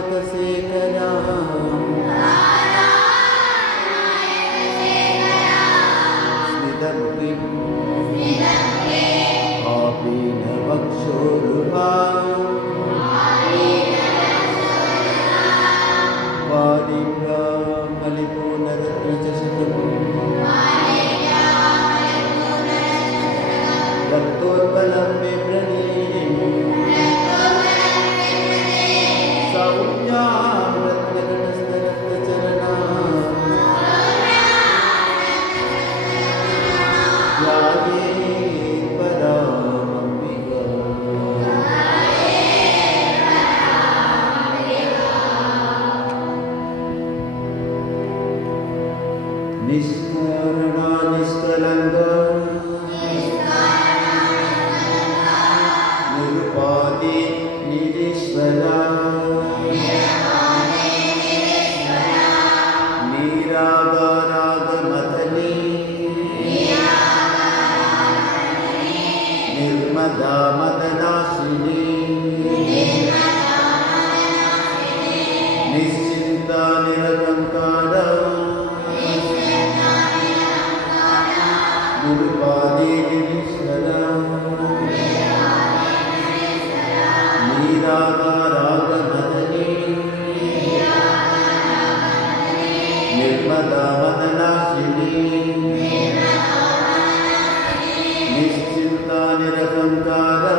नारायणशेखरा स्मितमुखिं आपीनवक्षोरुहा वादिव्यामलिपूर्णरत्नचषकम् रक्तोत्पलं मे सौम्यां रत्नगणस्तरक्तचरणा ध्यायेत् परामम्बिका निष्करुणा निष्कलङ्का निरुपाधि निरीश्वरा नीरागारागमथनी निर्मदा मदनाशिनी निश्चिन्ता निरहङ्कारा निरुपाधि निरीश्वरा नीरागारागमथनी निर्मदा मदनाशिनी निश्चिन्ता निरहङ्कारा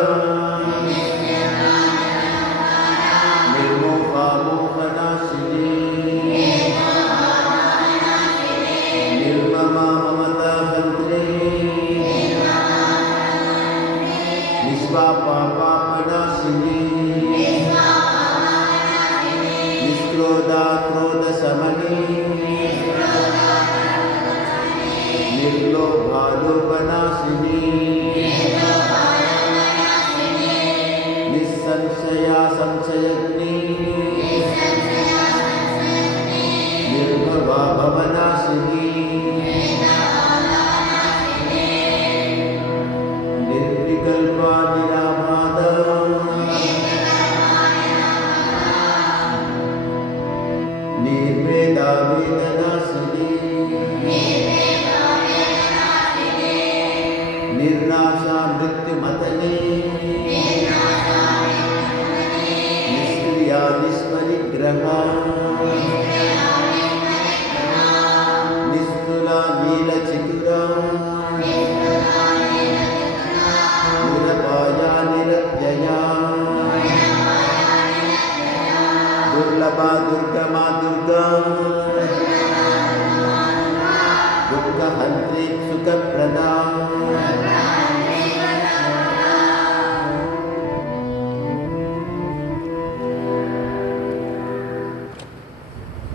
निर्मोहा मोहनाशिनी निर्ममा ममता हन्त्री निष्पापा पापनाशिनी निष्क्रोधा क्रोधशमनी निर्लोभा लोभनाशिनी निस्संशया संशयग्नि निर्भवा भवनाशिनी निर्विकल्पा निराबाधा निर्वेदा वेदनाशिनी निर्नाशा मृत्युमतनी निष्क्रिया निष्परिग्रहा निस्तुला नीलचितुरा निरपाया निरत्यया दुर्लभा दुर्गमा दुर्गा दुःखहन्त्री सुखप्रदा